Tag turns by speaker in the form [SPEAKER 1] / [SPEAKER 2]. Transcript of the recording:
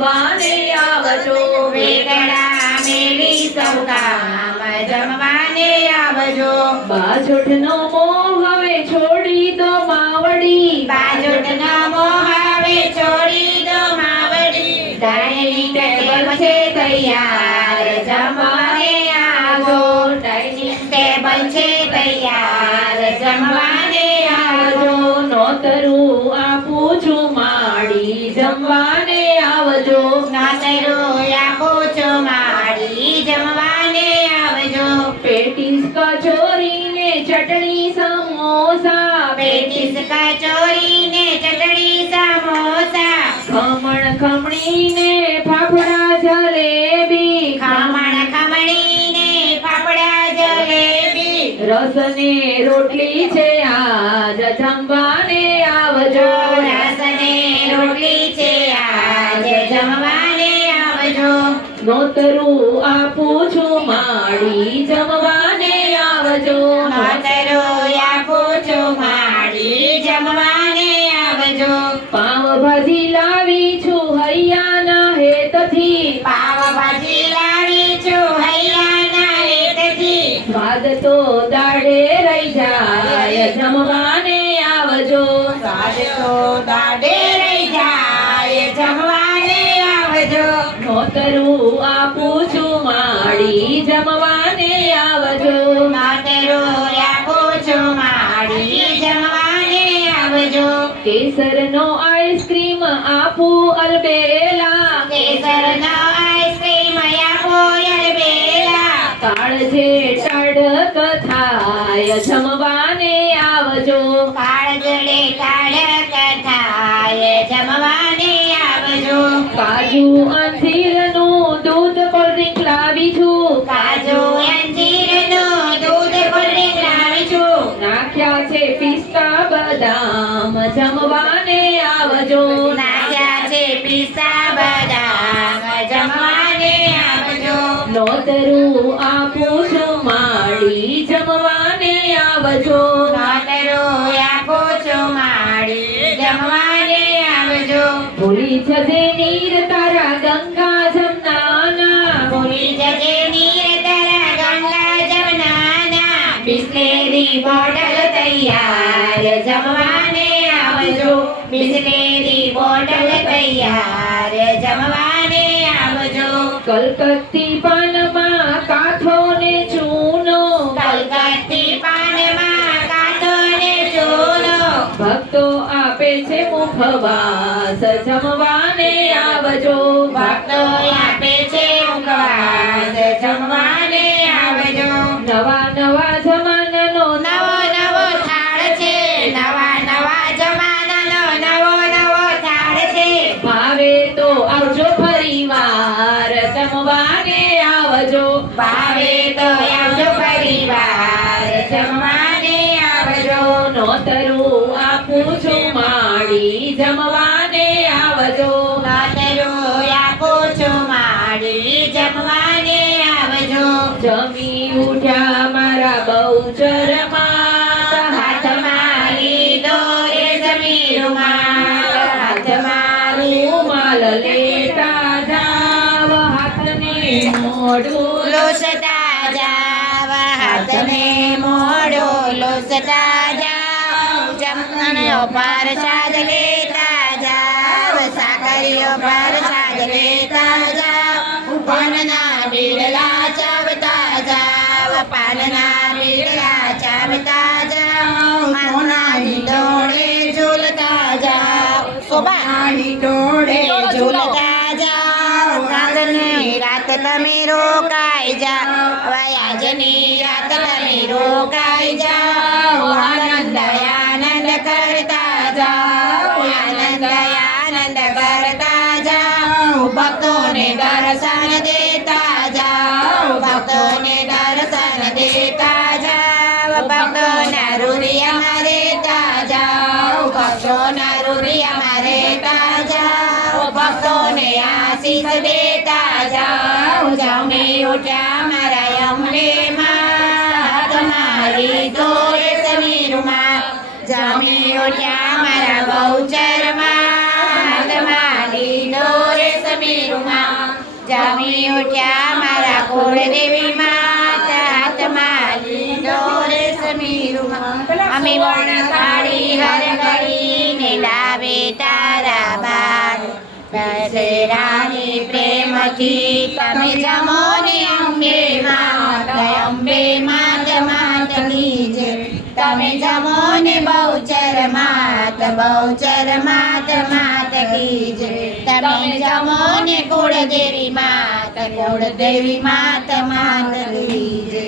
[SPEAKER 1] જમવાને આવજો
[SPEAKER 2] વેગડા મેલી સૌ ગામ જમવાને આવજો.
[SPEAKER 1] મોહ હવે છોડી દો માવડી.
[SPEAKER 2] બાજોટ નમો હવે છોડી દો માવડી. ડાઇનિંગ ટેબલ છે તૈયાર જમવાને આવજો. ડાઇનિંગ ટેબલ છે તૈયાર જમવાને આવજો.
[SPEAKER 1] નોતરું આપું છું માડી જમવાને જલેબી રસ ને રોટલી છે આજ જમવાને આવજો.
[SPEAKER 2] રસ ને રોટલી છે આજે જમવાને આવજો.
[SPEAKER 1] નોતરું આપું છું માડી જમવાને આવજો.
[SPEAKER 2] નાતરો આપો છો માડી જમવાને આવજો.
[SPEAKER 1] પાવભાજી લાવી છું હૈયાના હેતથી.
[SPEAKER 2] પાવભાજી લાવી
[SPEAKER 1] સ્વાદ તો દાડે રહી જાય જમવાને આવજો. નોતરું આપું છું માડી જમવાને આવજો.
[SPEAKER 2] નાતરો આપો છો માડી જમવાને આવજો.
[SPEAKER 1] કેસરનો આઈસ્ક્રીમ આપું અલબેલા
[SPEAKER 2] કેસરનો આઈસ્ક્રીમ આપો યરબેલા
[SPEAKER 1] કાળજે ટડક થાય જમવાને આવજો.
[SPEAKER 2] કાળજડે કાળક
[SPEAKER 1] કાજુ અંજીરનું દૂધ કોલ્ડ્રિંક લાવી છું.
[SPEAKER 2] કાજુ અંજીરનું દૂધ કોલ્ડ્રિંક લાવી છું.
[SPEAKER 1] નાખ્યા છે પિસ્તા બદામ. જમવાને આવજો.
[SPEAKER 2] નાખ્યા છે પિસ્તા બદામ. જમવાને આવજો.
[SPEAKER 1] નોતરું આપું છું માડી જમવાને આવજો.
[SPEAKER 2] નોતરું આપો છું માળી. જમવાને
[SPEAKER 1] ભૂલી જજે નીર તારા ગંગા જમનાના
[SPEAKER 2] ભૂલી જજે નીર તારા ગંગા જમનાના બિસ્લેરી બોટલ તૈયાર જમવાને આવજો બિસ્લેરી બોટલ તૈયાર જમવાને આવજો
[SPEAKER 1] કલકત્તી પાનમાં મુખવાસ જમવાને આવજો.
[SPEAKER 2] ભક્તો આપે છે ઉપવાસ જમવાને આવજો.
[SPEAKER 1] નવા નવા જમાનાનો
[SPEAKER 2] નવો નવો થાળ છે. નવા નવા જમાનાનો નવો નવો થાળ છે.
[SPEAKER 1] ભાવે તો આવજો પરિવાર જમવાને આવજો.
[SPEAKER 2] ભાવે તો આવજો પરિવાર જમવાને આવજો.
[SPEAKER 1] નોતરું માડી જમવાને આવજો. જમી ઉઠ્યા મારા બહુચરમાં.
[SPEAKER 2] હાથમાં લીધો રે જમી રૂમાલ હાથમાં
[SPEAKER 1] રૂમાલ લેતા જાવ. હાથને મોઢું
[SPEAKER 2] લોસતા જાવ. હાથને મોડો લોસતા જાવ. જમણો પ્રસાદ લેતા જાવ. સાકરીઓ પ્રસાદ विरला चावता जाव पालना विरला चावता जाव सोनाली डोळे झुलता जाव झुलता जाव राजनी रात तमे रोकाय जा वयाजनी रात तमे रोकाय जा આશીષ દેતા મારા યમને હાથમાં લીધો સમીરમાં જમી ઉઠ્યા મારા બહુચરમાં. હાથમાં લીધો રે જમી ઉઠ્યા મારા કુળદેવી માતા. હાથમાં લીધો રેશમી અમે વણ કાઢી હર કરીને લાવે તારા બાર. રાની તમે જમો ને અંબે માત માત માત લીજે તમે જમો ને બહુચર માત બહુચર માત માત કીજે તમે જમો ને કુળદેવી માત કુળદેવી માત માત લીજે